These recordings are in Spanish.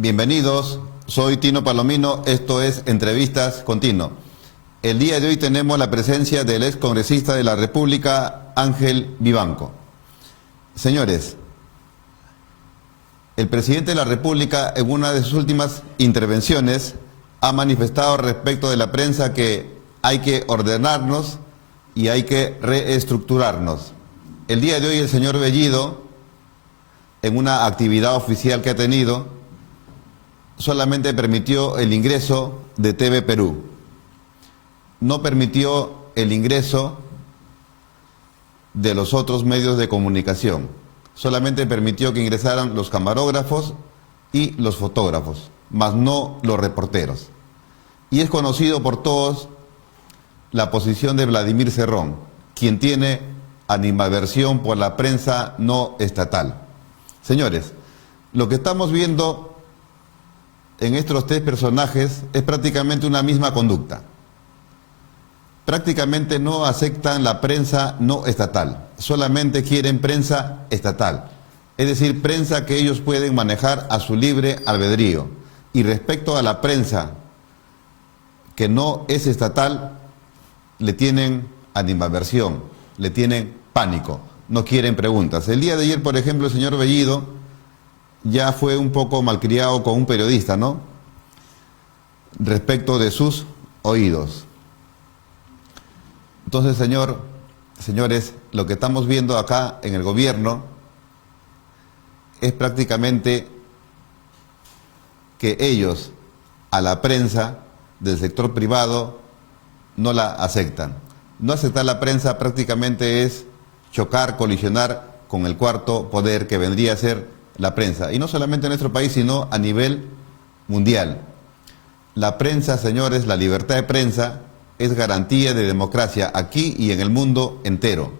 Bienvenidos, soy Tino Palomino, esto es Entrevistas con Tino. El día de hoy tenemos la presencia del ex congresista de la República, Ángel Vivanco. Señores, el presidente de la República en una de sus últimas intervenciones ha manifestado respecto de la prensa que hay que ordenarnos y hay que reestructurarnos. El día de hoy el señor Bellido, en una actividad oficial que ha tenido, solamente permitió el ingreso de TV Perú. No permitió el ingreso de los otros medios de comunicación. Solamente permitió que ingresaran los camarógrafos y los fotógrafos, mas no los reporteros. Y es conocido por todos la posición de Vladimir Cerrón, quien tiene animadversión por la prensa no estatal. Señores, lo que estamos viendo en estos tres personajes es prácticamente una misma conducta. Prácticamente no aceptan la prensa no estatal, solamente quieren prensa estatal, es decir, prensa que ellos pueden manejar a su libre albedrío. Y respecto a la prensa que no es estatal, le tienen animadversión, le tienen pánico, no quieren preguntas. El día de ayer, por ejemplo, el señor Bellido ya fue un poco malcriado con un periodista, ¿no? Respecto de sus oídos. Entonces, señores, lo que estamos viendo acá en el gobierno es prácticamente que ellos a la prensa del sector privado no la aceptan. No aceptar la prensa prácticamente es chocar, colisionar con el cuarto poder que vendría a ser la prensa. Y no solamente en nuestro país, sino a nivel mundial. La prensa, señores, la libertad de prensa es garantía de democracia aquí y en el mundo entero.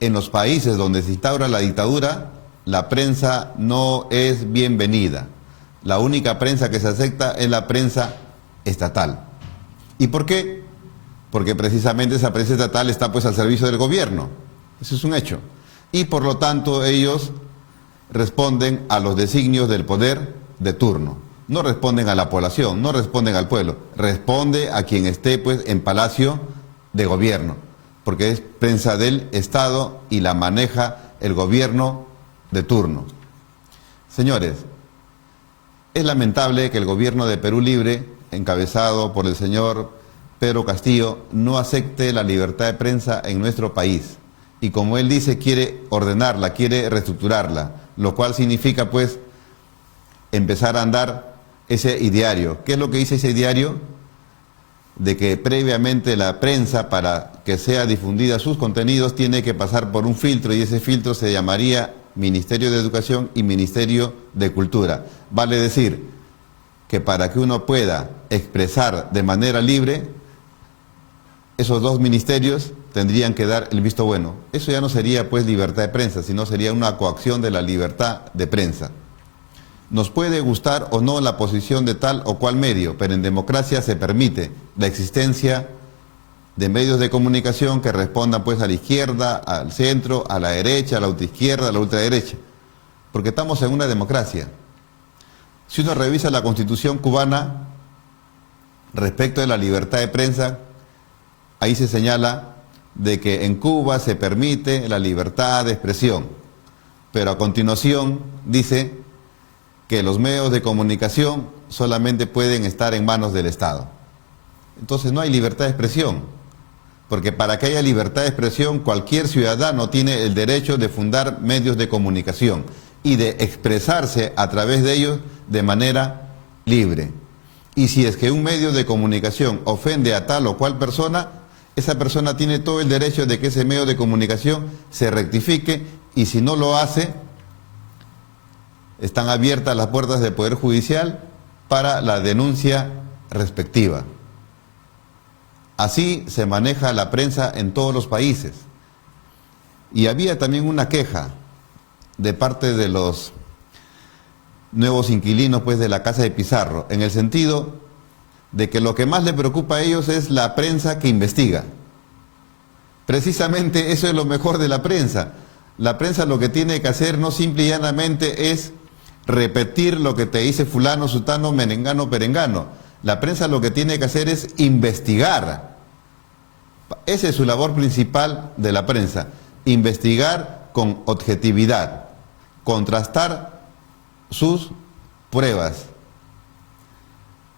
En los países donde se instaura la dictadura, la prensa no es bienvenida. La única prensa que se acepta es la prensa estatal. ¿Y por qué? Porque precisamente esa prensa estatal está pues al servicio del gobierno. Eso es un hecho. Y por lo tanto ellos responden a los designios del poder de turno. No responden a la población, no responden al pueblo. Responde a quien esté pues en palacio de gobierno, porque es prensa del Estado y la maneja el gobierno de turno. Señores, es lamentable que el gobierno de Perú Libre, encabezado por el señor Pedro Castillo, no acepte la libertad de prensa en nuestro país. Y como él dice, quiere ordenarla, quiere reestructurarla, lo cual significa pues empezar a andar ese ideario. ¿Qué es lo que dice ese ideario? De que previamente la prensa, para que sea difundida sus contenidos, tiene que pasar por un filtro, y ese filtro se llamaría Ministerio de Educación y Ministerio de Cultura. Vale decir que para que uno pueda expresar de manera libre, esos dos ministerios tendrían que dar el visto bueno. Eso ya no sería pues libertad de prensa, sino sería una coacción de la libertad de prensa. Nos puede gustar o no la posición de tal o cual medio, pero en democracia se permite la existencia de medios de comunicación que respondan pues a la izquierda, al centro, a la derecha, a la ultraizquierda, a la ultraderecha, porque estamos en una democracia. Si uno revisa la Constitución cubana respecto de la libertad de prensa, ahí se señala de que en Cuba se permite la libertad de expresión, pero a continuación dice que los medios de comunicación solamente pueden estar en manos del Estado. Entonces no hay libertad de expresión, porque para que haya libertad de expresión cualquier ciudadano tiene el derecho de fundar medios de comunicación y de expresarse a través de ellos de manera libre. Y si es que un medio de comunicación ofende a tal o cual persona, esa persona tiene todo el derecho de que ese medio de comunicación se rectifique, y si no lo hace, están abiertas las puertas del Poder Judicial para la denuncia respectiva. Así se maneja la prensa en todos los países. Y había también una queja de parte de los nuevos inquilinos pues de la casa de Pizarro, en el sentido de que lo que más les preocupa a ellos es la prensa que investiga. Precisamente eso es lo mejor de la prensa. La prensa lo que tiene que hacer no simple y llanamente es repetir lo que te dice fulano, sutano, menengano, perengano. La prensa lo que tiene que hacer es investigar. Esa es su labor principal de la prensa, investigar con objetividad, contrastar sus pruebas.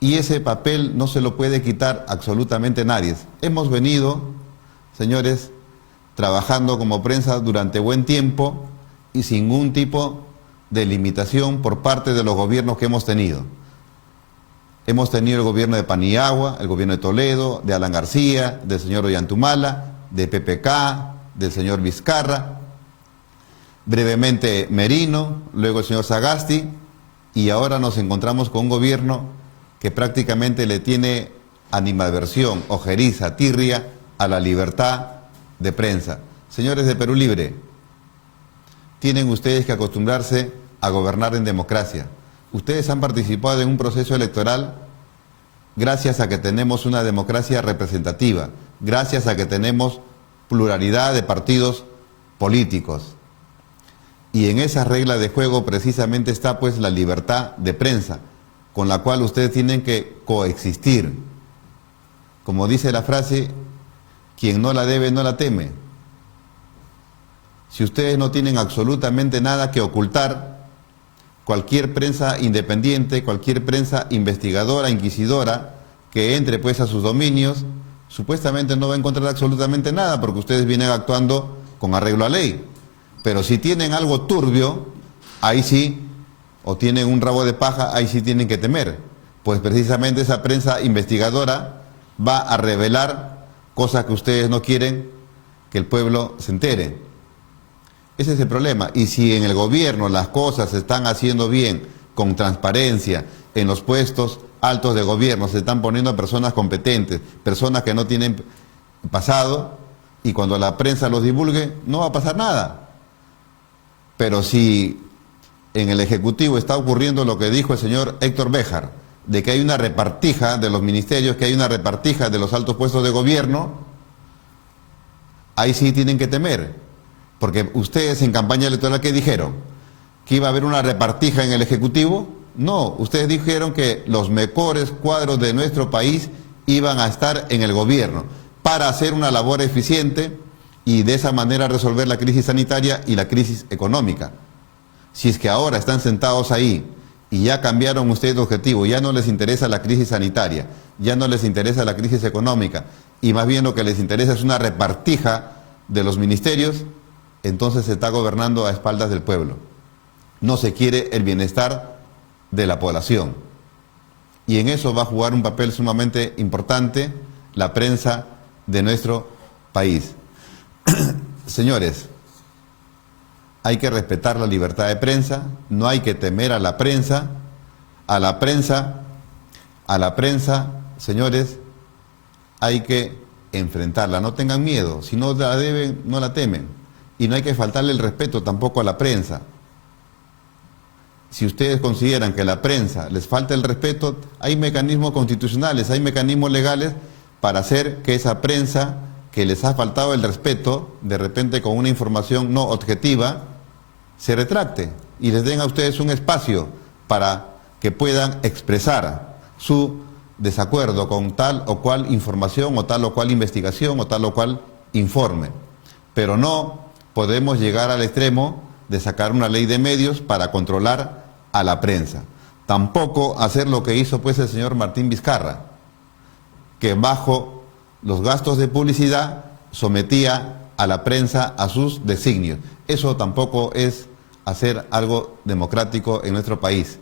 Y ese papel no se lo puede quitar absolutamente nadie. Hemos venido, señores, trabajando como prensa durante buen tiempo y sin ningún tipo de limitación por parte de los gobiernos que hemos tenido. Hemos tenido el gobierno de Paniagua, el gobierno de Toledo, de Alan García, del señor Ollantumala, de PPK, del señor Vizcarra, brevemente Merino, luego el señor Sagasti, y ahora nos encontramos con un gobierno que prácticamente le tiene animadversión, ojeriza, tirria a la libertad de prensa. Señores de Perú Libre, tienen ustedes que acostumbrarse a gobernar en democracia. Ustedes han participado en un proceso electoral gracias a que tenemos una democracia representativa, gracias a que tenemos pluralidad de partidos políticos. Y en esa regla de juego precisamente está pues la libertad de prensa, con la cual ustedes tienen que coexistir. Como dice la frase, quien no la debe no la teme. Si ustedes no tienen absolutamente nada que ocultar, cualquier prensa independiente, cualquier prensa investigadora, inquisidora, que entre pues a sus dominios, supuestamente no va a encontrar absolutamente nada, porque ustedes vienen actuando con arreglo a ley. Pero si tienen algo turbio, ahí sí, o tienen un rabo de paja, ahí sí tienen que temer. Pues precisamente esa prensa investigadora va a revelar cosas que ustedes no quieren que el pueblo se entere. Ese es el problema. Y si en el gobierno las cosas se están haciendo bien, con transparencia, en los puestos altos de gobierno se están poniendo personas competentes, personas que no tienen pasado, y cuando la prensa los divulgue, no va a pasar nada. Pero si en el Ejecutivo está ocurriendo lo que dijo el señor Héctor Béjar, de que hay una repartija de los ministerios, que hay una repartija de los altos puestos de gobierno, ahí sí tienen que temer. Porque ustedes en campaña electoral, ¿qué dijeron? ¿Que iba a haber una repartija en el Ejecutivo? No, ustedes dijeron que los mejores cuadros de nuestro país iban a estar en el gobierno para hacer una labor eficiente y de esa manera resolver la crisis sanitaria y la crisis económica. Si es que ahora están sentados ahí y ya cambiaron ustedes de objetivo, ya no les interesa la crisis sanitaria, ya no les interesa la crisis económica, y más bien lo que les interesa es una repartija de los ministerios, entonces se está gobernando a espaldas del pueblo. No se quiere el bienestar de la población. Y en eso va a jugar un papel sumamente importante la prensa de nuestro país. Señores, hay que respetar la libertad de prensa, no hay que temer a la prensa, señores, hay que enfrentarla, no tengan miedo, si no la deben, no la temen. Y no hay que faltarle el respeto tampoco a la prensa. Si ustedes consideran que a la prensa les falta el respeto, hay mecanismos constitucionales, hay mecanismos legales para hacer que esa prensa que les ha faltado el respeto, de repente con una información no objetiva, se retracte y les den a ustedes un espacio para que puedan expresar su desacuerdo con tal o cual información o tal o cual investigación o tal o cual informe. Pero no podemos llegar al extremo de sacar una ley de medios para controlar a la prensa. Tampoco hacer lo que hizo pues el señor Martín Vizcarra, que bajo los gastos de publicidad sometía a la prensa a sus designios. Eso tampoco es hacer algo democrático en nuestro país,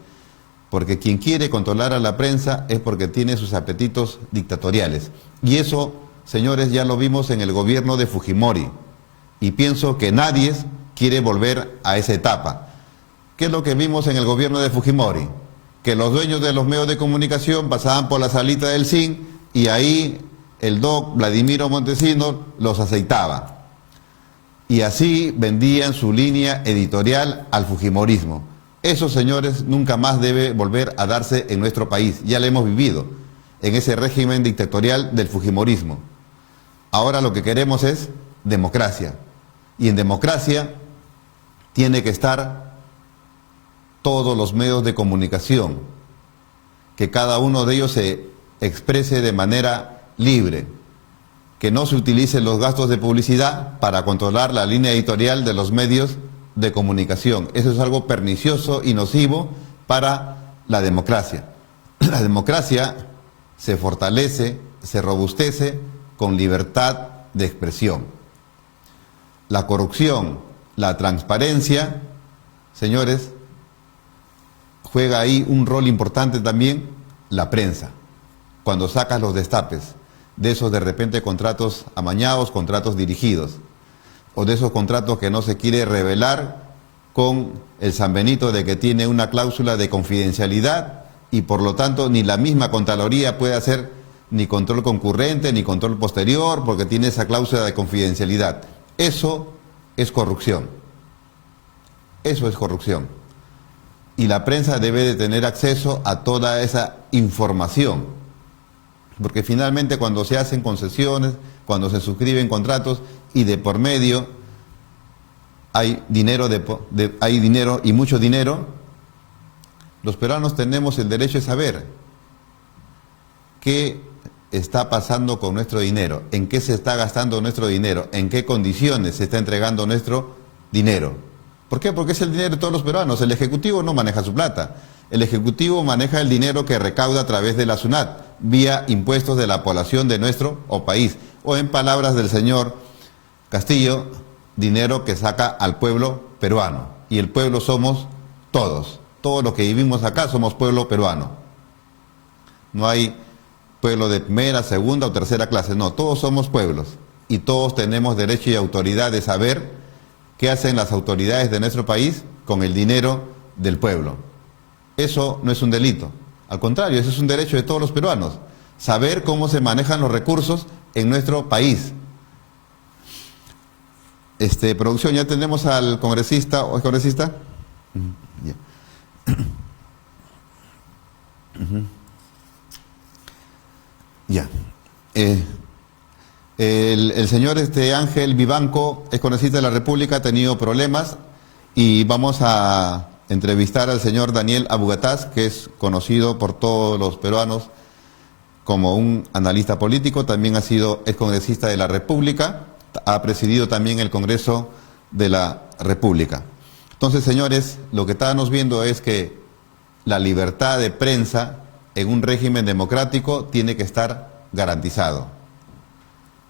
porque quien quiere controlar a la prensa es porque tiene sus apetitos dictatoriales. Y eso, señores, ya lo vimos en el gobierno de Fujimori. Y pienso que nadie quiere volver a esa etapa. ¿Qué es lo que vimos en el gobierno de Fujimori? Que los dueños de los medios de comunicación pasaban por la salita del CIN y ahí el doc Vladimiro Montesinos los aceitaba. Y así vendían su línea editorial al fujimorismo. Eso, señores, nunca más debe volver a darse en nuestro país. Ya lo hemos vivido en ese régimen dictatorial del fujimorismo. Ahora lo que queremos es democracia. Y en democracia tiene que estar todos los medios de comunicación, que cada uno de ellos se exprese de manera libre, que no se utilicen los gastos de publicidad para controlar la línea editorial de los medios de comunicación. Eso es algo pernicioso y nocivo para la democracia. La democracia se fortalece, se robustece con libertad de expresión. La corrupción, la transparencia, señores, juega ahí un rol importante también la prensa, cuando sacas los destapes de esos de repente contratos amañados, contratos dirigidos, o de esos contratos que no se quiere revelar con el sanbenito de que tiene una cláusula de confidencialidad y por lo tanto ni la misma Contraloría puede hacer ni control concurrente ni control posterior porque tiene esa cláusula de confidencialidad. Eso es corrupción. Eso es corrupción. Y la prensa debe de tener acceso a toda esa información. Porque finalmente cuando se hacen concesiones, cuando se suscriben contratos y de por medio hay dinero, hay dinero y mucho dinero, los peruanos tenemos el derecho de saber qué está pasando con nuestro dinero, en qué se está gastando nuestro dinero, en qué condiciones se está entregando nuestro dinero. ¿Por qué? Porque es el dinero de todos los peruanos. El Ejecutivo no maneja su plata. El Ejecutivo maneja el dinero que recauda a través de la SUNAT, vía impuestos de la población de nuestro país. O en palabras del señor Castillo, dinero que saca al pueblo peruano. Y el pueblo somos todos. Todos los que vivimos acá somos pueblo peruano. No hay pueblo de primera, segunda o tercera clase. No, todos somos pueblos. Y todos tenemos derecho y autoridad de saber qué hacen las autoridades de nuestro país con el dinero del pueblo. Eso no es un delito. Al contrario, eso es un derecho de todos los peruanos. Saber cómo se manejan los recursos en nuestro país. Producción, ya tenemos al congresista, ¿o es congresista? Ya. Ya. El señor Ángel Vivanco es congresista de la República, ha tenido problemas y vamos a entrevistar al señor Daniel Abugataz, que es conocido por todos los peruanos como un analista político, también es congresista de la República, ha presidido también el Congreso de la República. Entonces, señores, lo que estábamos viendo es que la libertad de prensa en un régimen democrático tiene que estar garantizado.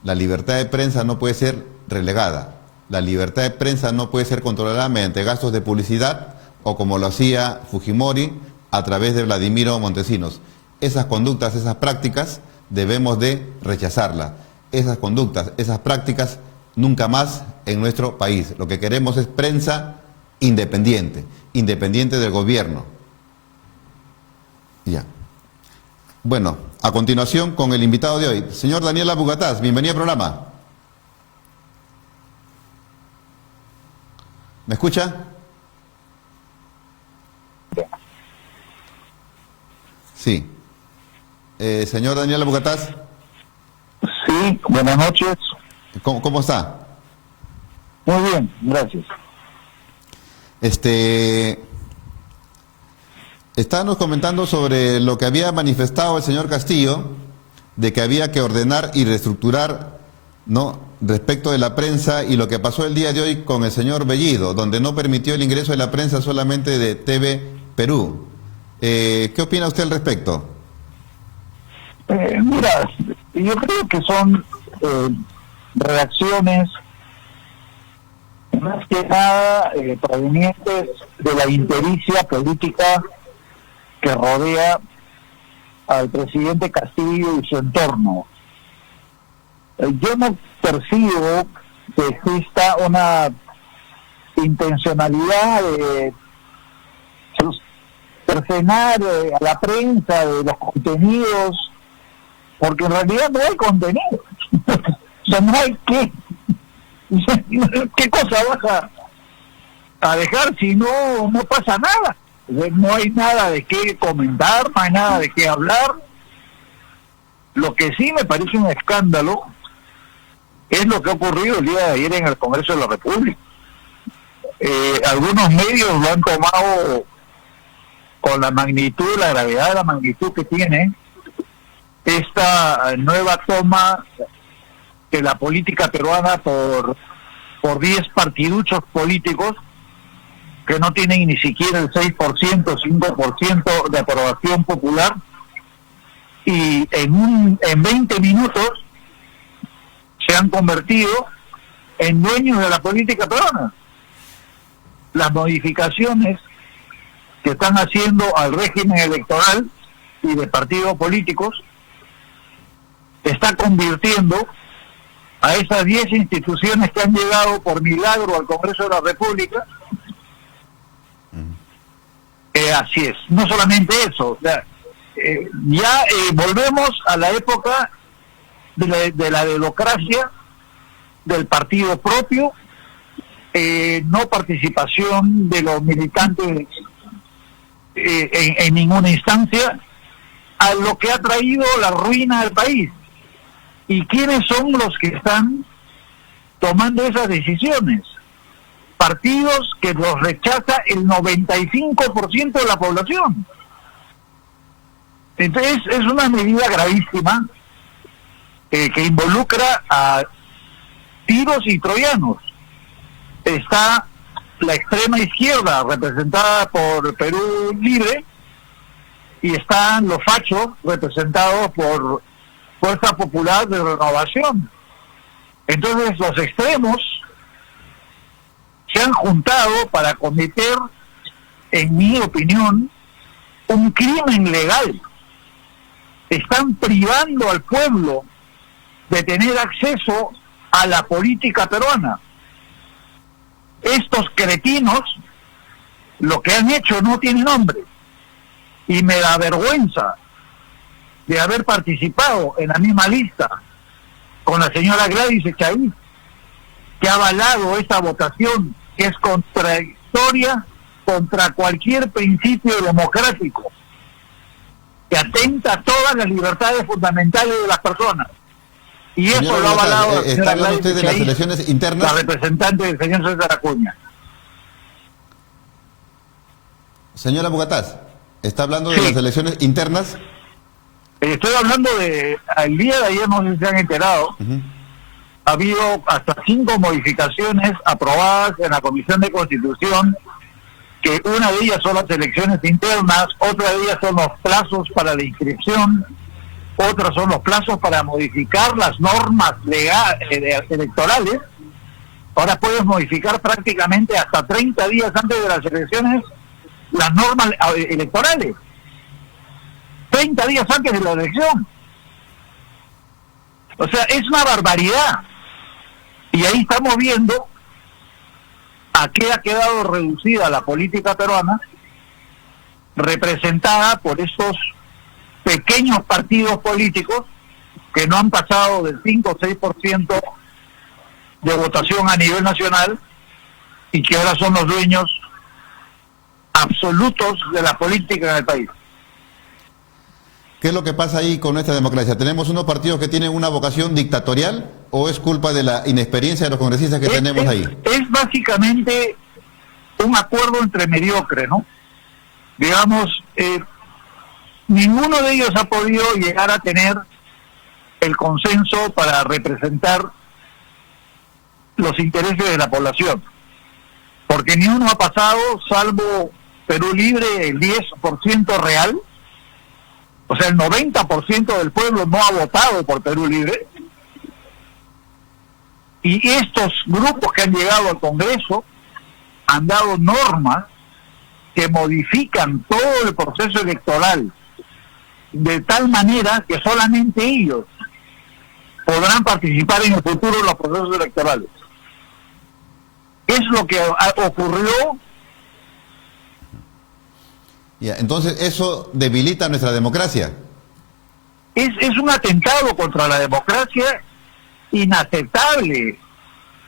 La libertad de prensa no puede ser relegada. La libertad de prensa no puede ser controlada mediante gastos de publicidad o como lo hacía Fujimori a través de Vladimiro Montesinos. Esas conductas, esas prácticas debemos de rechazarlas. Esas conductas, esas prácticas nunca más en nuestro país. Lo que queremos es prensa independiente, independiente del gobierno. Ya. Bueno, a continuación con el invitado de hoy, señor Daniel Abugataz, bienvenido al programa. ¿Me escucha? Sí. Señor Daniel Abugataz. Sí, buenas noches. ¿Cómo está? Muy bien, gracias. Estábamos comentando sobre lo que había manifestado el señor Castillo, de que había que ordenar y reestructurar, ¿no?, respecto de la prensa y lo que pasó el día de hoy con el señor Bellido, donde no permitió el ingreso de la prensa solamente de TV Perú. ¿Qué opina usted al respecto? Mira, yo creo que son reacciones más que nada provenientes de la impericia política que rodea al presidente Castillo y su entorno. Yo no percibo que exista una intencionalidad de cercenar a la prensa de los contenidos, porque en realidad no hay contenido. O sea, no hay qué cosa vas a dejar si no pasa nada. No hay nada de qué comentar, no hay nada de qué hablar. Lo que sí me parece un escándalo es lo que ha ocurrido el día de ayer en el Congreso de la República. Algunos medios lo han tomado con la magnitud, la gravedad de la magnitud que tiene esta nueva toma de la política peruana por 10 partiduchos políticos que no tienen ni siquiera el 6%, 5% de aprobación popular, y en 20 minutos se han convertido en dueños de la política peruana. Las modificaciones que están haciendo al régimen electoral y de partidos políticos está convirtiendo a esas 10 instituciones que han llegado por milagro al Congreso de la República. Así es, no solamente eso, o sea, volvemos a la época de la democracia, del partido propio, no participación de los militantes en ninguna instancia, a lo que ha traído la ruina del país. ¿Y quiénes son los que están tomando esas decisiones? Partidos que los rechaza el 95% de la población. Entonces es una medida gravísima que involucra a tiros y troyanos. Está la extrema izquierda representada por Perú Libre y están los fachos representados por Fuerza Popular de Renovación. Entonces los extremos se han juntado para cometer, en mi opinión, un crimen legal. Están privando al pueblo de tener acceso a la política peruana. Estos cretinos, lo que han hecho no tiene nombre, y me da vergüenza de haber participado en la misma lista con la señora Gladys Echaíz, que ha avalado esta votación que es contradictoria contra cualquier principio democrático, que atenta a todas las libertades fundamentales de las personas. Y eso Señora lo ha Bogotá, avalado la ¿está señora hablando Gladys usted de las Echaíz, elecciones internas? la representante del señor César Acuña. Señora Bogotá, ¿está hablando de Sí. las elecciones internas? Estoy hablando al día de ayer, no sé si se han enterado, ha habido hasta 5 modificaciones aprobadas en la Comisión de Constitución, que una de ellas son las elecciones internas, otra de ellas son los plazos para la inscripción, otras son los plazos para modificar las normas electorales. Ahora puedes modificar prácticamente hasta 30 días antes de las elecciones las normas electorales. 30 días antes de la elección. O sea, es una barbaridad. Y ahí estamos viendo a qué ha quedado reducida la política peruana, representada por estos pequeños partidos políticos que no han pasado del 5 o 6% de votación a nivel nacional y que ahora son los dueños absolutos de la política en el país. ¿Qué es lo que pasa ahí con nuestra democracia? ¿Tenemos unos partidos que tienen una vocación dictatorial o es culpa de la inexperiencia de los congresistas que tenemos ahí? Es básicamente un acuerdo entre mediocres, ¿no? Digamos, ninguno de ellos ha podido llegar a tener el consenso para representar los intereses de la población, porque ni uno ha pasado, salvo Perú Libre, el 10% real. O sea, el 90% del pueblo no ha votado por Perú Libre. Y estos grupos que han llegado al Congreso han dado normas que modifican todo el proceso electoral de tal manera que solamente ellos podrán participar en el futuro en los procesos electorales. Es lo que ocurrió. Ya, entonces eso debilita nuestra democracia. Es un atentado contra la democracia inaceptable.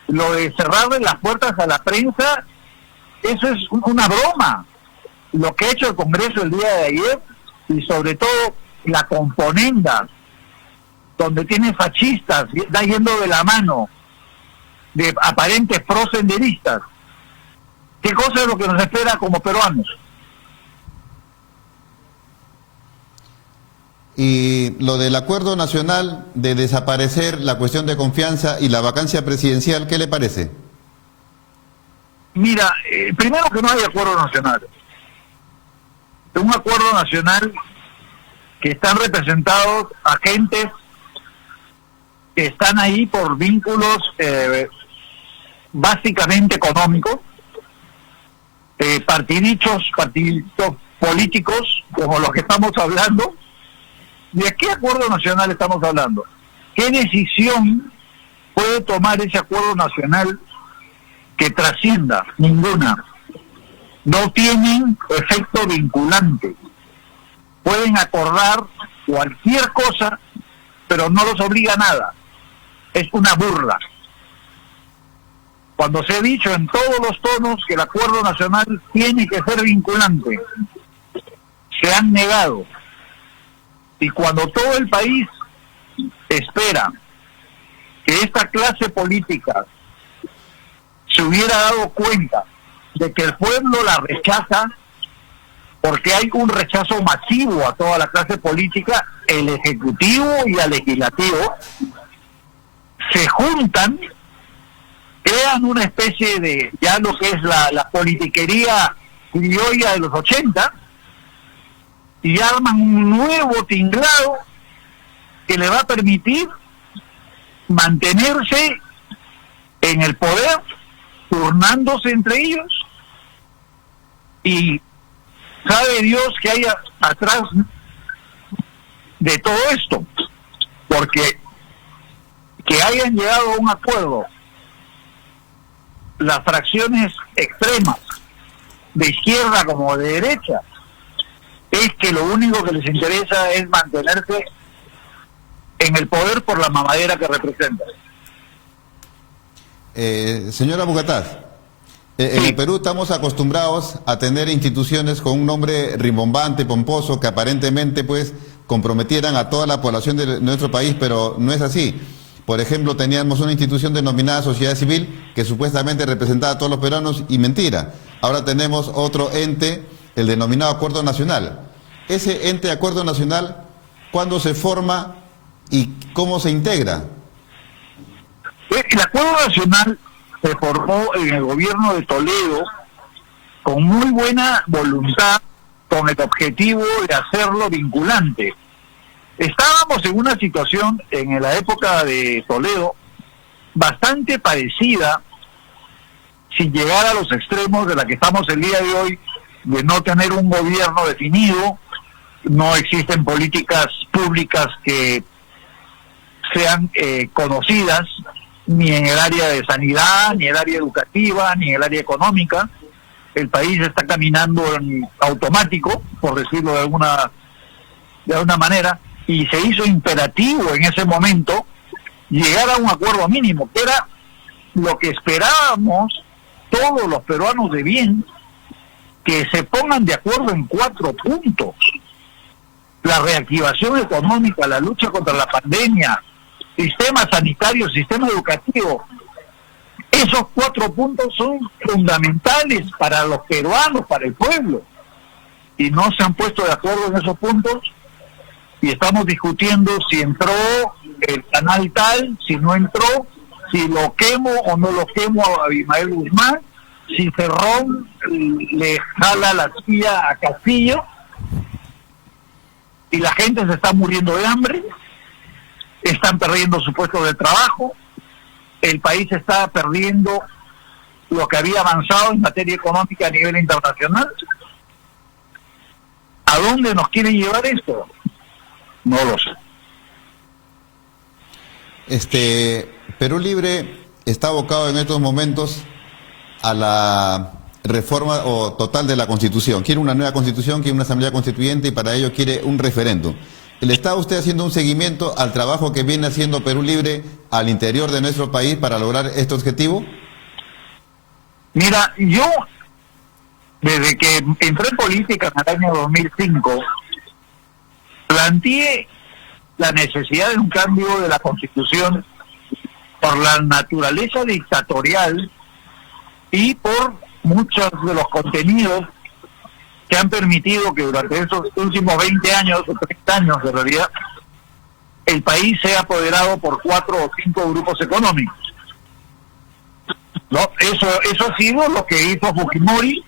Lo de cerrarle las puertas a la prensa, eso es una broma. Lo que ha hecho el Congreso el día de ayer, y sobre todo la componenda, donde tiene fascistas, está yendo de la mano de aparentes prosenderistas. ¿Qué cosa es lo que nos espera como peruanos? Y lo del acuerdo nacional de desaparecer la cuestión de confianza y la vacancia presidencial, ¿qué le parece? Mira, primero que no hay acuerdo nacional. Un acuerdo nacional que están representados agentes que están ahí por vínculos básicamente económicos, partiditos políticos como los que estamos hablando. ¿De qué acuerdo nacional estamos hablando? ¿Qué decisión puede tomar ese acuerdo nacional que trascienda? Ninguna. No tienen efecto vinculante. Pueden acordar cualquier cosa, pero no los obliga a nada. Es una burla. Cuando se ha dicho en todos los tonos que el acuerdo nacional tiene que ser vinculante, se han negado. Y cuando todo el país espera que esta clase política se hubiera dado cuenta de que el pueblo la rechaza, porque hay un rechazo masivo a toda la clase política, el Ejecutivo y el Legislativo se juntan, crean una especie de, ya lo que es la politiquería criolla de los 80, y arman un nuevo tinglado que le va a permitir mantenerse en el poder, turnándose entre ellos, y sabe Dios que hay atrás de todo esto, porque que hayan llegado a un acuerdo las fracciones extremas de izquierda como de derecha, es que lo único que les interesa es mantenerse en el poder por la mamadera que representa. Señora Bugataz, en el Perú estamos acostumbrados a tener instituciones con un nombre rimbombante, pomposo, que aparentemente pues comprometieran a toda la población de nuestro país, pero no es así. Por ejemplo, teníamos una institución denominada Sociedad Civil que supuestamente representaba a todos los peruanos, y mentira. Ahora tenemos otro ente, el denominado Acuerdo Nacional. Ese ente de Acuerdo Nacional, ¿cuándo se forma y cómo se integra? El Acuerdo Nacional se formó en el gobierno de Toledo con muy buena voluntad, con el objetivo de hacerlo vinculante. Estábamos en una situación en la época de Toledo bastante parecida, sin llegar a los extremos de la que estamos el día de hoy, de no tener un gobierno definido, no existen políticas públicas que sean conocidas, ni en el área de sanidad, ni en el área educativa, ni en el área económica. El país está caminando en automático, por decirlo de alguna manera, y se hizo imperativo en ese momento llegar a un acuerdo mínimo, que era lo que esperábamos todos los peruanos de bien, que se pongan de acuerdo en 4 puntos: la reactivación económica, la lucha contra la pandemia, sistema sanitario, sistema educativo. Esos 4 puntos son fundamentales para los peruanos, para el pueblo, y no se han puesto de acuerdo en esos puntos, y estamos discutiendo si entró el canal tal, si no entró, si lo quemo o no lo quemo a Abimael Guzmán, si Cerrón le jala la silla a Castillo, y la gente se está muriendo de hambre, están perdiendo su puesto de trabajo, el país está perdiendo lo que había avanzado en materia económica a nivel internacional. ¿A dónde nos quiere llevar esto? No lo sé. Perú Libre está abocado en estos momentos a la reforma total de la Constitución. Quiere una nueva Constitución, quiere una Asamblea Constituyente, y para ello quiere un referéndum. ¿Le está usted haciendo un seguimiento al trabajo que viene haciendo Perú Libre al interior de nuestro país para lograr este objetivo? Mira, yo desde que entré en política en el año 2005, planteé la necesidad de un cambio de la Constitución por la naturaleza dictatorial y por muchos de los contenidos que han permitido que durante esos últimos 20 años, o 30 años en realidad, el país sea apoderado por 4 o 5 grupos económicos. ¿No? Eso ha sido lo que hizo Fujimori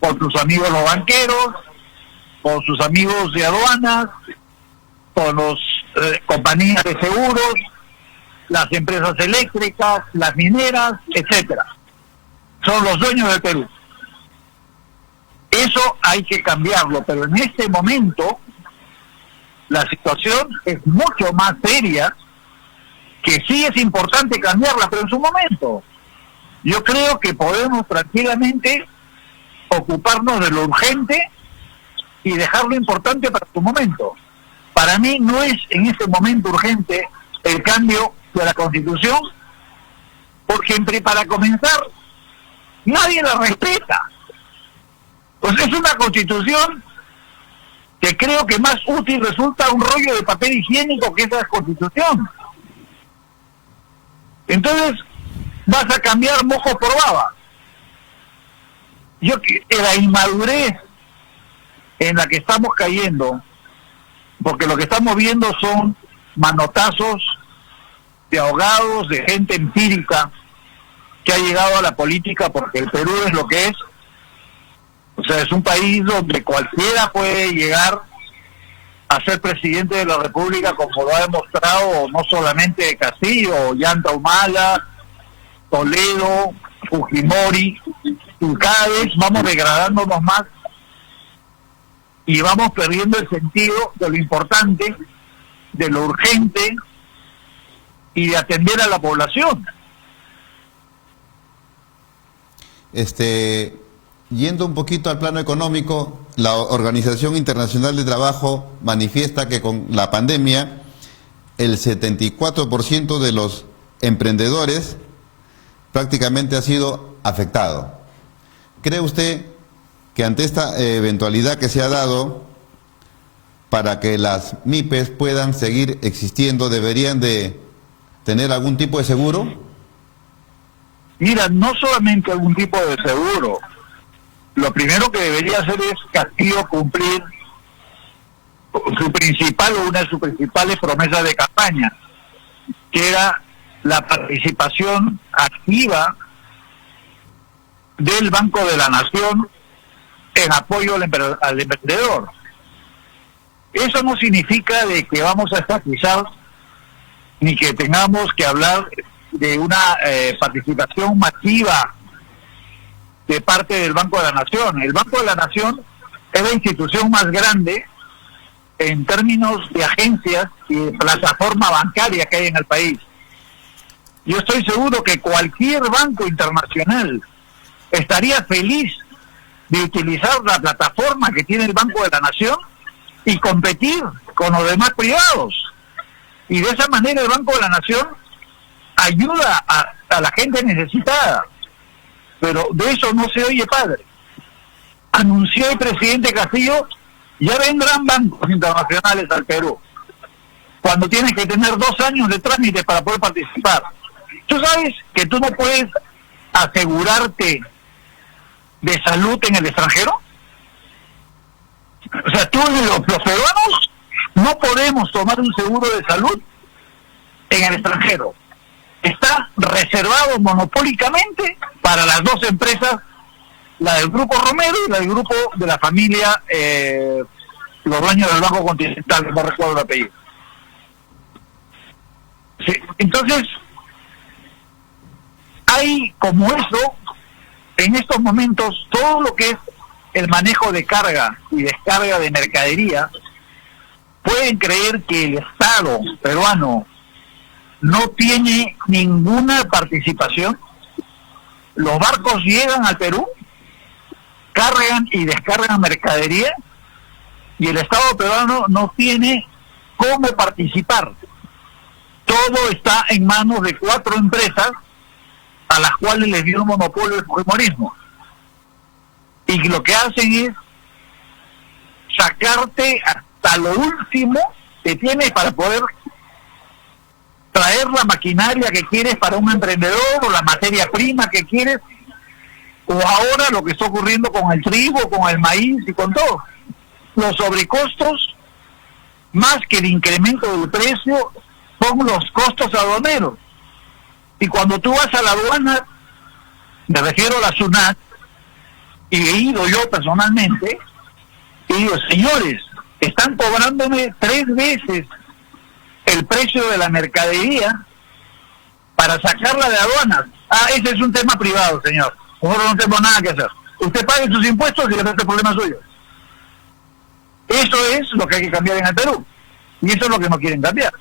con sus amigos los banqueros, con sus amigos de aduanas, con los compañías de seguros, las empresas eléctricas, las mineras, etcétera. Son los dueños del Perú. Eso hay que cambiarlo, pero en este momento la situación es mucho más seria, que sí es importante cambiarla, pero en su momento. Yo creo que podemos tranquilamente ocuparnos de lo urgente y dejar lo importante para su momento. Para mí no es en este momento urgente el cambio de la Constitución, porque para comenzar, nadie la respeta. Pues es una Constitución que creo que más útil resulta un rollo de papel higiénico que esa Constitución. Entonces, vas a cambiar mojo por baba. La inmadurez en la que estamos cayendo, porque lo que estamos viendo son manotazos de abogados, de gente empírica que ha llegado a la política porque el Perú es lo que es. O sea, es un país donde cualquiera puede llegar a ser presidente de la República, como lo ha demostrado no solamente Castillo, Ollanta Humala, Toledo, Fujimori, y cada vez vamos degradándonos más y vamos perdiendo el sentido de lo importante, de lo urgente y de atender a la población. Yendo un poquito al plano económico, la Organización Internacional de Trabajo manifiesta que con la pandemia el 74% de los emprendedores prácticamente ha sido afectado. ¿Cree usted que ante esta eventualidad que se ha dado, para que las MIPES puedan seguir existiendo, deberían de tener algún tipo de seguro? Mira, no solamente algún tipo de seguro. Lo primero que debería hacer es Castillo cumplir su principal o una de sus principales promesas de campaña, que era la participación activa del Banco de la Nación en apoyo al emprendedor. Eso no significa de que vamos a estatizar ni que tengamos que hablar de una participación masiva de parte del Banco de la Nación. El Banco de la Nación es la institución más grande en términos de agencias y de plataforma bancaria que hay en el país. Yo estoy seguro que cualquier banco internacional estaría feliz de utilizar la plataforma que tiene el Banco de la Nación y competir con los demás privados. Y de esa manera el Banco de la Nación ayuda a la gente necesitada. Pero de eso no se oye padre. Anunció el presidente Castillo, ya vendrán bancos internacionales al Perú, cuando tienes que tener 2 años de trámite para poder participar. ¿Tú sabes que tú no puedes asegurarte de salud en el extranjero? O sea, tú y los peruanos no podemos tomar un seguro de salud en el extranjero. Está reservado monopólicamente para las 2 empresas, la del Grupo Romero y la del grupo de la familia, los dueños del Banco Continental, no recuerdo el apellido. Sí, entonces, hay como eso, en estos momentos, todo lo que es el manejo de carga y descarga de mercadería, pueden creer que el Estado peruano no tiene ninguna participación. Los barcos llegan al Perú, cargan y descargan mercadería, y el Estado peruano no tiene cómo participar. Todo está en manos de 4 empresas a las cuales les dio un monopolio el fujimorismo. Y lo que hacen es sacarte hasta lo último que tienes para poder traer la maquinaria que quieres para un emprendedor o la materia prima que quieres, o ahora lo que está ocurriendo con el trigo, con el maíz y con todo. Los sobrecostos, más que el incremento del precio, son los costos aduaneros. Y cuando tú vas a la aduana, me refiero a la SUNAT, y he ido yo personalmente, y digo, señores, están cobrándome 3 veces el precio de la mercadería para sacarla de aduanas. Ah, ese es un tema privado, señor. Nosotros no tenemos nada que hacer. Usted pague sus impuestos y el resto es problema suyo. Eso es lo que hay que cambiar en el Perú. Y eso es lo que no quieren cambiar.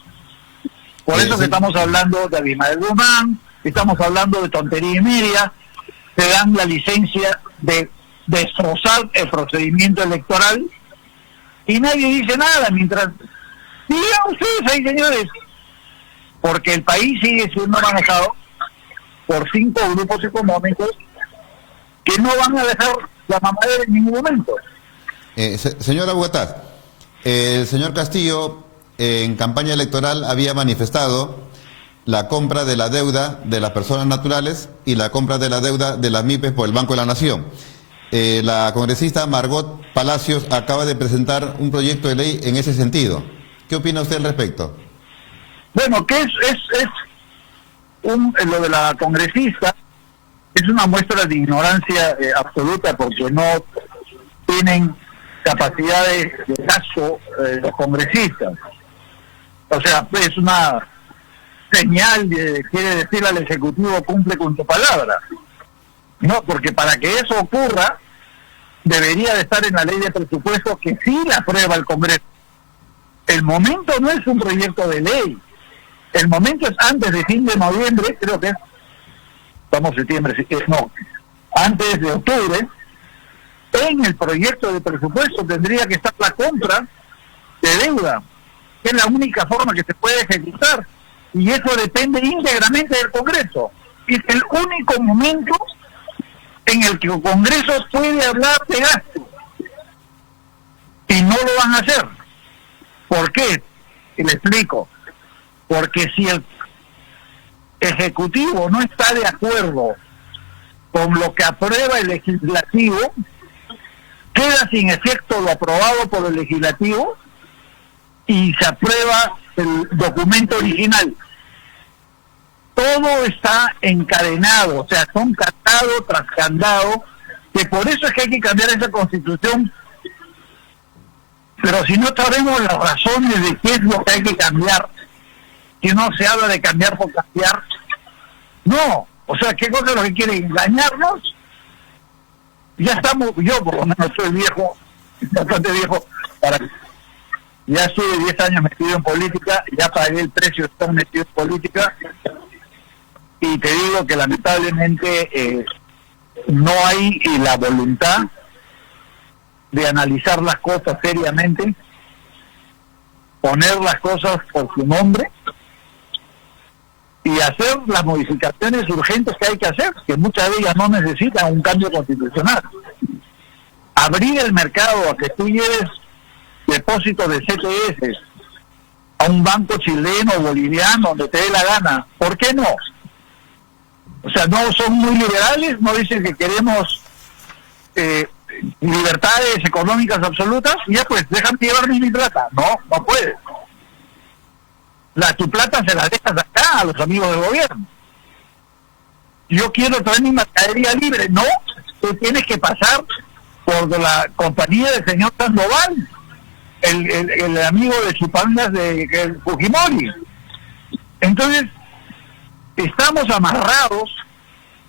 Por eso sí. que estamos hablando de Abimael Guzmán, estamos hablando de tontería y media, te dan la licencia de destrozar el procedimiento electoral y nadie dice nada, mientras digan ustedes ahí, señores, porque el país sigue siendo manejado por 5 grupos económicos que no van a dejar la mamadera en ningún momento. Señora Bogotá, el señor Castillo en campaña electoral había manifestado la compra de la deuda de las personas naturales y la compra de la deuda de las MIPES por el Banco de la Nación. La congresista Margot Palacios acaba de presentar un proyecto de ley en ese sentido. ¿Qué opina usted al respecto? Bueno, que lo de la congresista es una muestra de ignorancia absoluta, porque no tienen capacidades de gasto los congresistas. O sea, es una señal quiere decir al Ejecutivo cumple con tu palabra. No, porque para que eso ocurra debería de estar en la ley de presupuestos, que sí la aprueba el Congreso. El momento no es un proyecto de ley. El momento es antes de fin de noviembre, creo que es, estamos en septiembre, no, antes de octubre, en el proyecto de presupuesto tendría que estar la compra de deuda, que es la única forma que se puede ejecutar, y eso depende íntegramente del Congreso. Es el único momento en el que el Congreso puede hablar de gasto, y no lo van a hacer. ¿Por qué? Y le explico. Porque si el Ejecutivo no está de acuerdo con lo que aprueba el Legislativo, queda sin efecto lo aprobado por el Legislativo y se aprueba el documento original. Todo está encadenado, o sea, son candado tras candado, que por eso es que hay que cambiar esa Constitución. Pero si no sabemos las razones de qué es lo que hay que cambiar, si no se habla de cambiar por cambiar, no, o sea, ¿qué cosa es lo que quieren? ¿Engañarnos? Ya estamos, yo por lo menos soy viejo, bastante viejo, ya estuve 10 años metido en política, ya pagué el precio de estar metido en política, y te digo que lamentablemente no hay la voluntad de analizar las cosas seriamente, poner las cosas por su nombre y hacer las modificaciones urgentes que hay que hacer, que muchas de ellas no necesitan un cambio constitucional. Abrir el mercado a que tú lleves depósitos de CTS a un banco chileno o boliviano donde te dé la gana, ¿por qué no? O sea, no son muy liberales, no dicen que queremos libertades económicas absolutas, y ya pues, déjame llevarme mi plata. No, no puedes. Tu plata se la dejas acá a los amigos del gobierno. Yo quiero traer mi mercadería libre. No, tú tienes que pasar por la compañía del señor Sandoval, el amigo de Chupangas de Fujimori. Entonces, estamos amarrados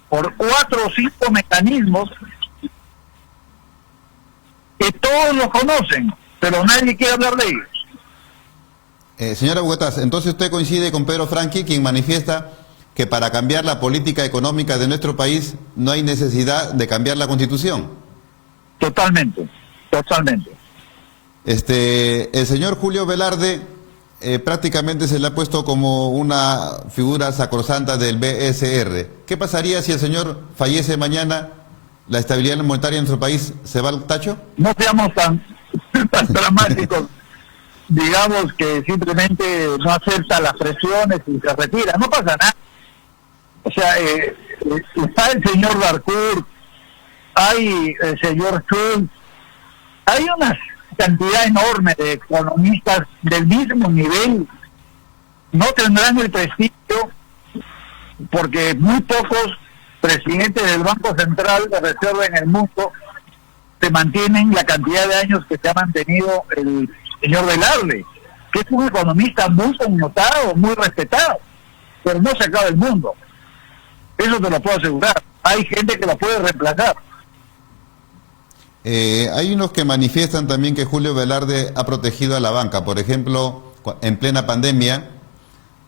por 4 o 5 mecanismos que todos los conocen, pero nadie quiere hablar de ellos. Señora Bogotá, entonces usted coincide con Pedro Franqui, quien manifiesta que para cambiar la política económica de nuestro país no hay necesidad de cambiar la Constitución. Totalmente, totalmente. El señor Julio Velarde prácticamente se le ha puesto como una figura sacrosanta del BSR. ¿Qué pasaría si el señor fallece mañana? ¿La estabilidad monetaria en nuestro país se va al tacho? No seamos tan dramáticos. Digamos que simplemente no acepta las presiones y se retira. No pasa nada. O sea, está el señor Darcourt, hay el señor Schultz, hay una cantidad enorme de economistas del mismo nivel. No tendrán el prestigio porque muy pocos presidentes del Banco Central de Reserva en el mundo se mantienen la cantidad de años que se ha mantenido el señor Velarde, que es un economista muy connotado, muy respetado, pero no se acaba el mundo. Eso te lo puedo asegurar. Hay gente que lo puede reemplazar. Hay unos que manifiestan también que Julio Velarde ha protegido a la banca. Por ejemplo, en plena pandemia,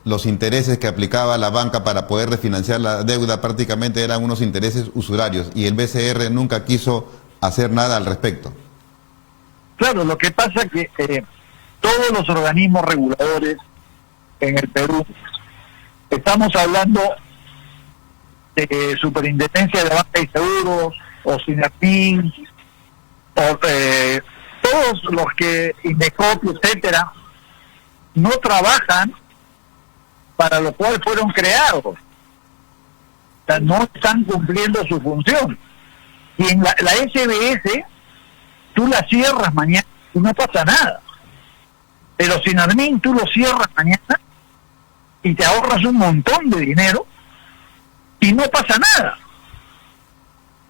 los intereses que aplicaba la banca para poder refinanciar la deuda prácticamente eran unos intereses usurarios y el BCR nunca quiso hacer nada al respecto. Claro, lo que pasa es que todos los organismos reguladores en el Perú, estamos hablando de Superintendencia de Banca y Seguros, o SINAPIN, o todos los que, INDECOP, etcétera, no trabajan para lo cual fueron creados. O sea, no están cumpliendo su función. Y en la SBS, tú la cierras mañana y no pasa nada. Pero SINADMIN tú lo cierras mañana y te ahorras un montón de dinero y no pasa nada.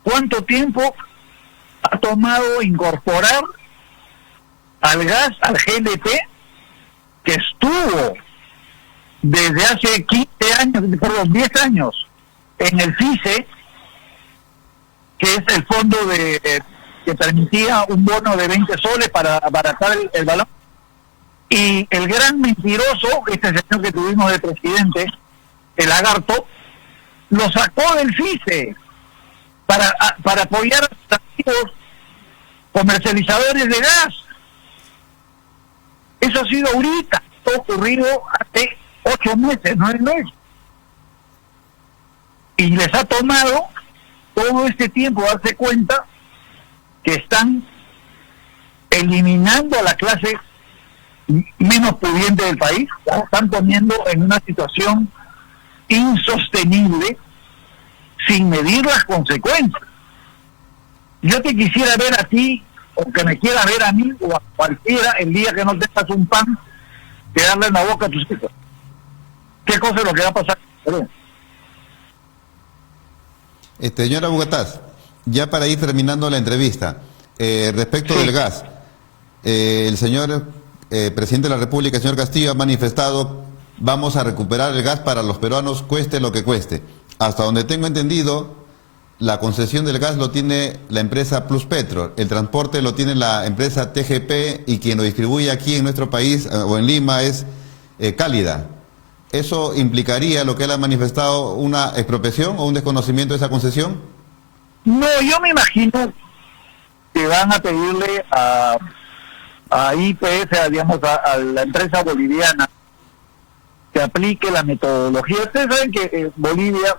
¿Cuánto tiempo ha tomado incorporar al gas, al GLP, que estuvo desde hace 15 años, perdón, 10 años en el FICE, que es el fondo que permitía un bono de 20 soles para abaratar el balón? Y el gran mentiroso, este señor que tuvimos de presidente, el lagarto, lo sacó del FICE para apoyar a los amigos comercializadores de gas. Eso ha sido ahorita, ha ocurrido hace 8 meses, 9 meses. Y les ha tomado todo este tiempo darse cuenta que están eliminando a la clase menos pudiente del país, la están poniendo en una situación insostenible sin medir las consecuencias. Yo te quisiera ver a ti, o que me quiera ver a mí, o a cualquiera, el día que no tengas un pan, que darle en la boca a tus hijos. ¿Qué cosa es lo que va a pasar? Señora Bugatás, ya para ir terminando la entrevista, respecto del gas, el señor presidente de la República, el señor Castillo, ha manifestado: vamos a recuperar el gas para los peruanos, cueste lo que cueste. Hasta donde tengo entendido, la concesión del gas lo tiene la empresa Pluspetro, el transporte lo tiene la empresa TGP y quien lo distribuye aquí en nuestro país o en Lima es Cálida. ¿Eso implicaría, lo que él ha manifestado, una expropiación o un desconocimiento de esa concesión? No, yo me imagino que van a pedirle a YPF, digamos, a la empresa boliviana, que aplique la metodología. Ustedes saben que en Bolivia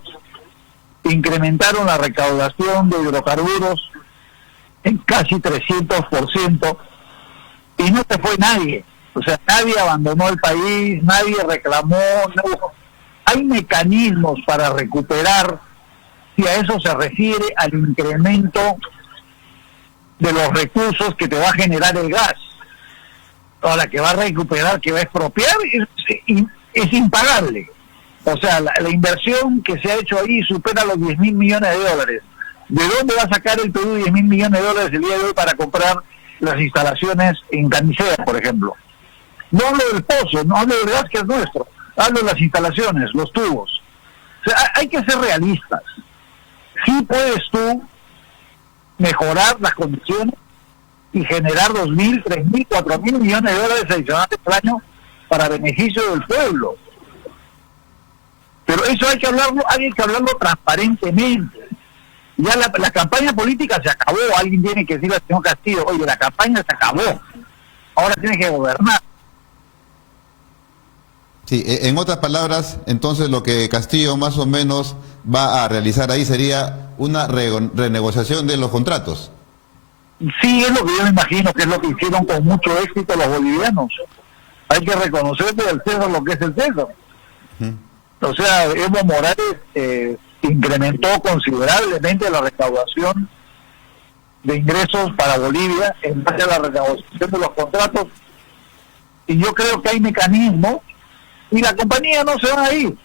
incrementaron la recaudación de hidrocarburos en casi 300% y no se fue nadie. O sea, nadie abandonó el país, nadie reclamó. No. Hay mecanismos para recuperar, si a eso se refiere, al incremento de los recursos que te va a generar el gas. Ahora, que va a recuperar, que va a expropiar, es impagable. O sea, la inversión que se ha hecho ahí supera los 10.000 millones de dólares. ¿De dónde va a sacar el Perú 10.000 millones de dólares el día de hoy para comprar las instalaciones en Camisea, por ejemplo? No hablo del pozo, no hablo del gas que es nuestro, hablo de las instalaciones, los tubos. O sea, hay que ser realistas. Sí puedes tú mejorar las condiciones y generar 2.000, 3.000, 4.000 millones de dólares adicionales al año para beneficio del pueblo. Pero eso hay que hablarlo transparentemente. Ya la campaña política se acabó. Alguien tiene que decirle al señor Castillo: oye, la campaña se acabó, ahora tiene que gobernar. Sí, en otras palabras, entonces lo que Castillo más o menos va a realizar ahí sería una renegociación de los contratos. Sí, es lo que yo me imagino que es lo que hicieron con mucho éxito los bolivianos. Hay que reconocerle al César lo que es el César. O sea, Evo Morales incrementó considerablemente la recaudación de ingresos para Bolivia en base a la renegociación de los contratos, y yo creo que hay mecanismos y la compañía no se va a ir.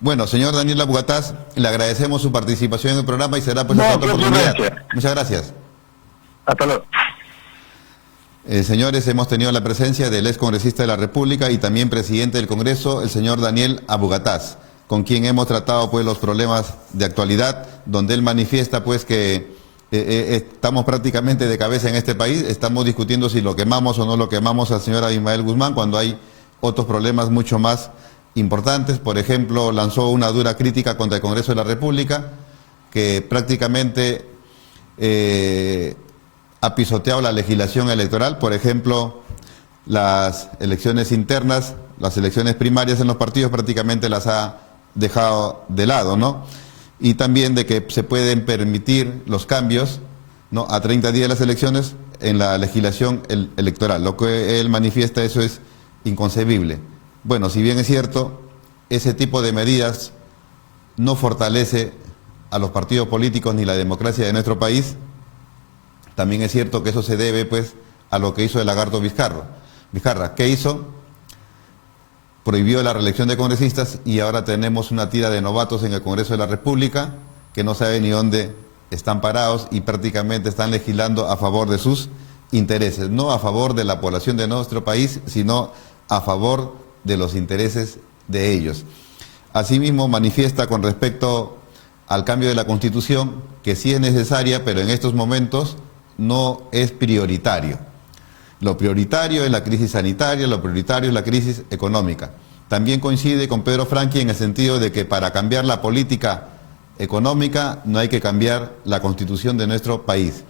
Bueno, señor Daniel Abugataz, le agradecemos su participación en el programa y será pues otra oportunidad. Muchas gracias. Hasta luego. Señores, hemos tenido la presencia del ex congresista de la República y también presidente del Congreso, el señor Daniel Abugataz, con quien hemos tratado pues los problemas de actualidad, donde él manifiesta pues que estamos prácticamente de cabeza en este país, estamos discutiendo si lo quemamos o no lo quemamos al señor Abimael Guzmán, cuando hay otros problemas mucho más importantes. Por ejemplo, lanzó una dura crítica contra el Congreso de la República, que prácticamente ha pisoteado la legislación electoral. Por ejemplo, las elecciones internas, las elecciones primarias en los partidos prácticamente las ha dejado de lado, ¿no? Y también de que se pueden permitir los cambios, ¿no?, a 30 días de las elecciones en la legislación electoral. Lo que él manifiesta, eso es inconcebible. Bueno, si bien es cierto, ese tipo de medidas no fortalece a los partidos políticos ni la democracia de nuestro país, también es cierto que eso se debe pues a lo que hizo el lagarto Vizcarra. ¿Qué hizo? Prohibió la reelección de congresistas y ahora tenemos una tira de novatos en el Congreso de la República que no saben ni dónde están parados y prácticamente están legislando a favor de sus intereses, no a favor de la población de nuestro país, sino a favor de los intereses de ellos. Asimismo, manifiesta con respecto al cambio de la Constitución que sí es necesaria, pero en estos momentos no es prioritario. Lo prioritario es la crisis sanitaria, lo prioritario es la crisis económica. También coincide con Pedro Franqui en el sentido de que para cambiar la política económica no hay que cambiar la Constitución de nuestro país.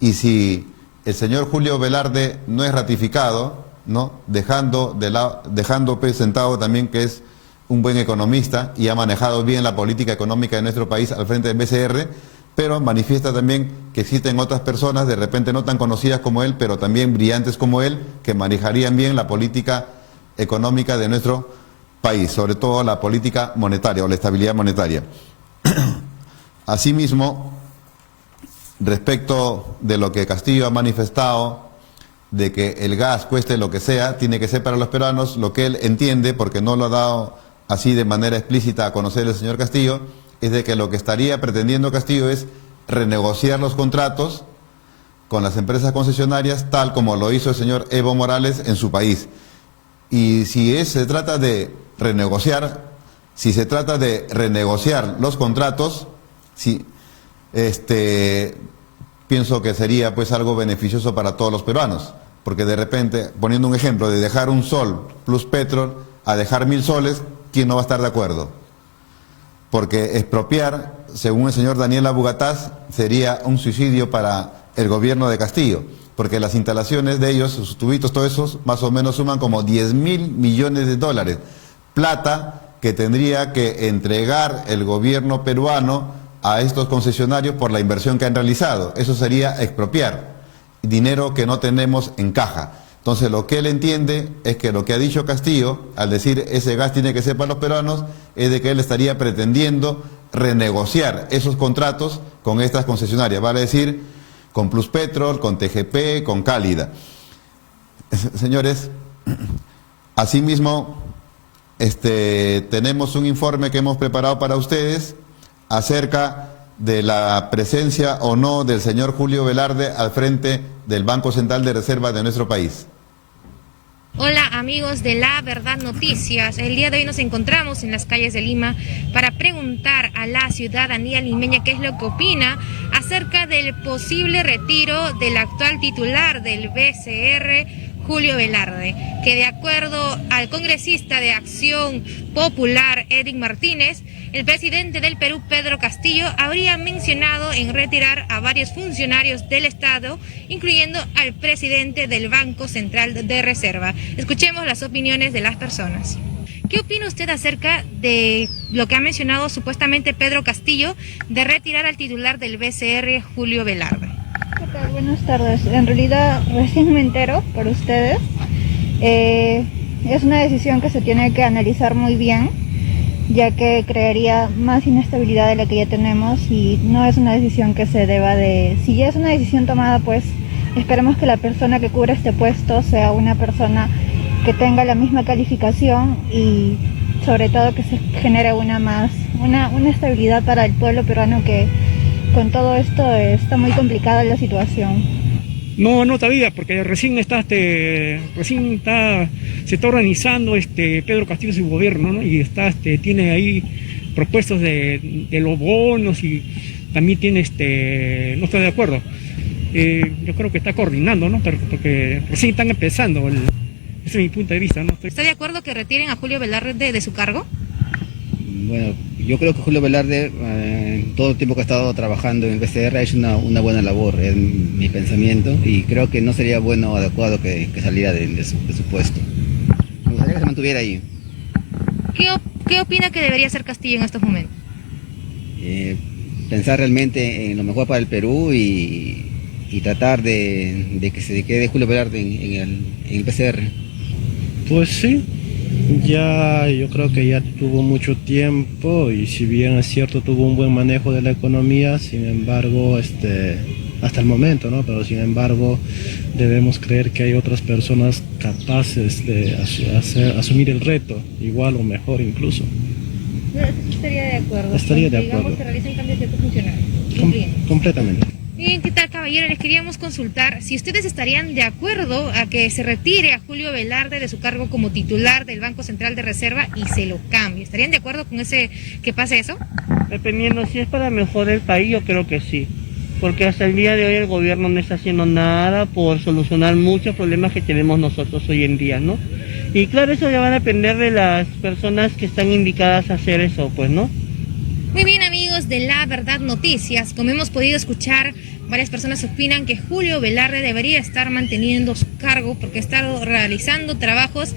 Y si el señor Julio Velarde no es ratificado, ¿no?, dejando pues sentado también que es un buen economista y ha manejado bien la política económica de nuestro país al frente del BCR, pero manifiesta también que existen otras personas, de repente no tan conocidas como él, pero también brillantes como él, que manejarían bien la política económica de nuestro país, sobre todo la política monetaria o la estabilidad monetaria. Asimismo, respecto de lo que Castillo ha manifestado, de que el gas cueste lo que sea, tiene que ser para los peruanos, lo que él entiende, porque no lo ha dado así de manera explícita a conocer el señor Castillo, es de que lo que estaría pretendiendo Castillo es renegociar los contratos con las empresas concesionarias, tal como lo hizo el señor Evo Morales en su país. Y si se trata de renegociar, los contratos, pienso que sería pues algo beneficioso para todos los peruanos, porque de repente, poniendo un ejemplo, de dejar un sol plus petrol a dejar 1000 soles, ¿quién no va a estar de acuerdo? Porque expropiar, según el señor Daniel Abugataz, sería un suicidio para el gobierno de Castillo, porque las instalaciones de ellos, sus tubitos, todos esos, más o menos suman como 10.000 millones de dólares, plata que tendría que entregar el gobierno peruano a estos concesionarios por la inversión que han realizado. Eso sería expropiar, dinero que no tenemos en caja. Entonces lo que él entiende es que lo que ha dicho Castillo, al decir ese gas tiene que ser para los peruanos, es de que él estaría pretendiendo renegociar esos contratos con estas concesionarias, vale decir, con Pluspetrol, con TGP, con Cálida. Señores, asimismo, tenemos un informe que hemos preparado para ustedes acerca de la presencia o no del señor Julio Velarde al frente del Banco Central de Reserva de nuestro país. Hola amigos de La Verdad Noticias, el día de hoy nos encontramos en las calles de Lima para preguntar a la ciudadanía limeña qué es lo que opina acerca del posible retiro del actual titular del BCR, Julio Velarde, que de acuerdo al congresista de Acción Popular, Eric Martínez, el presidente del Perú, Pedro Castillo, habría mencionado en retirar a varios funcionarios del Estado, incluyendo al presidente del Banco Central de Reserva. Escuchemos las opiniones de las personas. ¿Qué opina usted acerca de lo que ha mencionado supuestamente Pedro Castillo de retirar al titular del BCR, Julio Velarde? ¿Qué tal? Buenas tardes. En realidad recién me entero por ustedes. Es una decisión que se tiene que analizar muy bien, ya que crearía más inestabilidad de la que ya tenemos y no es una decisión que se deba de... Si ya es una decisión tomada, pues esperemos que la persona que cubra este puesto sea una persona que tenga la misma calificación y sobre todo que se genere una estabilidad para el pueblo peruano, que con todo esto está muy complicada la situación. No, todavía, porque se está organizando Pedro Castillo su gobierno, ¿no? Y tiene ahí propuestos de los bonos y también tiene no estoy de acuerdo. Yo creo que está coordinando, ¿no? Porque recién están empezando. Ese es mi punto de vista, ¿no? ¿Está de acuerdo que retiren a Julio Velarde de su cargo? Bueno, yo creo que Julio Velarde, todo el tiempo que ha estado trabajando en PCR, ha hecho una buena labor, es mi pensamiento, y creo que no sería bueno o adecuado que saliera de su puesto. Me gustaría que se mantuviera ahí. ¿Qué opina que debería hacer Castillo en estos momentos? Pensar realmente en lo mejor para el Perú y tratar de que se quede Julio Velarde en el PCR. Pues sí, yo creo que ya tuvo mucho tiempo y si bien es cierto tuvo un buen manejo de la economía, sin embargo, hasta el momento, ¿no? Pero sin embargo debemos creer que hay otras personas capaces de asumir el reto, igual o mejor incluso. Estaría de acuerdo. Estaría de acuerdo. Digamos, se realizan cambios de funcionarios. Completamente. Bien, ¿qué tal, caballero? Les queríamos consultar si ustedes estarían de acuerdo a que se retire a Julio Velarde de su cargo como titular del Banco Central de Reserva y se lo cambie. ¿Estarían de acuerdo con que pase eso? Dependiendo, si es para mejorar el país, yo creo que sí. Porque hasta el día de hoy el gobierno no está haciendo nada por solucionar muchos problemas que tenemos nosotros hoy en día, ¿no? Y claro, eso ya va a depender de las personas que están indicadas a hacer eso, pues, ¿no? Muy bien, amigos de La Verdad Noticias, como hemos podido escuchar, varias personas opinan que Julio Velarde debería estar manteniendo su cargo porque ha estado realizando trabajos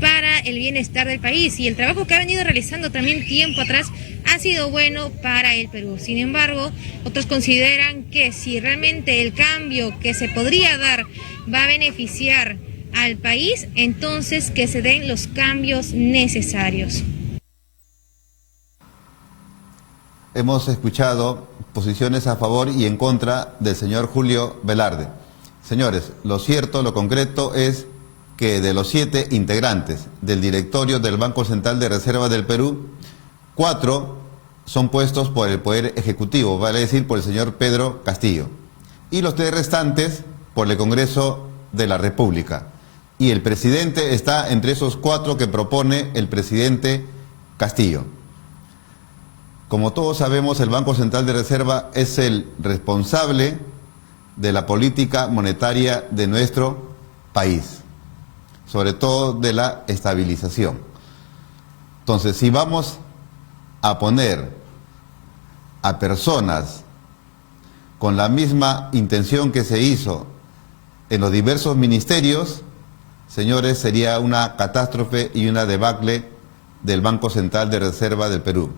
para el bienestar del país y el trabajo que ha venido realizando también tiempo atrás ha sido bueno para el Perú. Sin embargo, otros consideran que si realmente el cambio que se podría dar va a beneficiar al país, entonces que se den los cambios necesarios. Hemos escuchado posiciones a favor y en contra del señor Julio Velarde. Señores, lo cierto, lo concreto es que de los 7 integrantes del directorio del Banco Central de Reserva del Perú, 4 son puestos por el Poder Ejecutivo, vale decir por el señor Pedro Castillo, y los 3 restantes por el Congreso de la República. Y el presidente está entre esos 4 que propone el presidente Castillo. Como todos sabemos, el Banco Central de Reserva es el responsable de la política monetaria de nuestro país, sobre todo de la estabilización. Entonces, si vamos a poner a personas con la misma intención que se hizo en los diversos ministerios, señores, sería una catástrofe y una debacle del Banco Central de Reserva del Perú.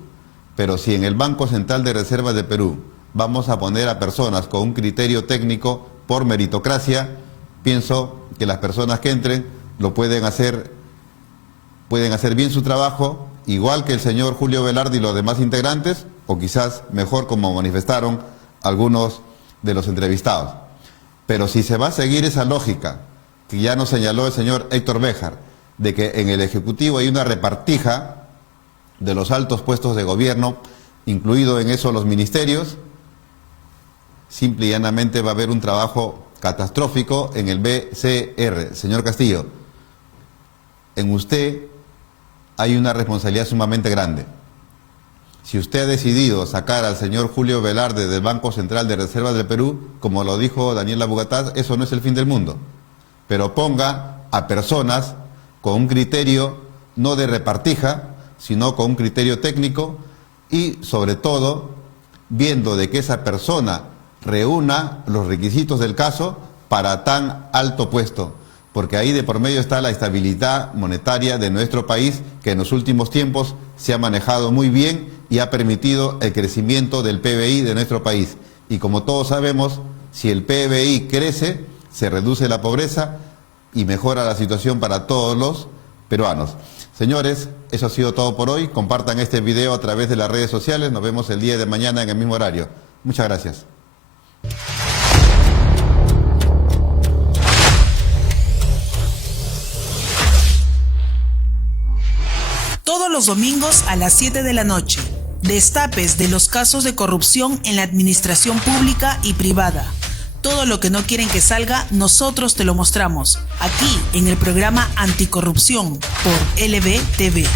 Pero si en el Banco Central de Reserva del Perú vamos a poner a personas con un criterio técnico por meritocracia, pienso que las personas que entren lo pueden hacer bien su trabajo, igual que el señor Julio Velarde y los demás integrantes, o quizás mejor, como manifestaron algunos de los entrevistados. Pero si se va a seguir esa lógica que ya nos señaló el señor Héctor Béjar, de que en el Ejecutivo hay una repartija de los altos puestos de gobierno, incluido en eso los ministerios, simple y llanamente va a haber un trabajo catastrófico en el BCR. Señor Castillo, en usted hay una responsabilidad sumamente grande. Si usted ha decidido sacar al señor Julio Velarde del Banco Central de Reserva del Perú, como lo dijo Daniela Bugataz, eso no es el fin del mundo. Pero ponga a personas con un criterio no de repartija, sino con un criterio técnico y, sobre todo, viendo de que esa persona reúna los requisitos del caso para tan alto puesto, porque ahí de por medio está la estabilidad monetaria de nuestro país, que en los últimos tiempos se ha manejado muy bien y ha permitido el crecimiento del PBI de nuestro país. Y como todos sabemos, si el PBI crece, se reduce la pobreza y mejora la situación para todos los peruanos. Señores, eso ha sido todo por hoy. Compartan este video a través de las redes sociales. Nos vemos el día de mañana en el mismo horario. Muchas gracias. Todos los domingos a las 7 de la noche. Destapes de los casos de corrupción en la administración pública y privada. Todo lo que no quieren que salga, nosotros te lo mostramos. Aquí en el programa Anticorrupción por LBTV.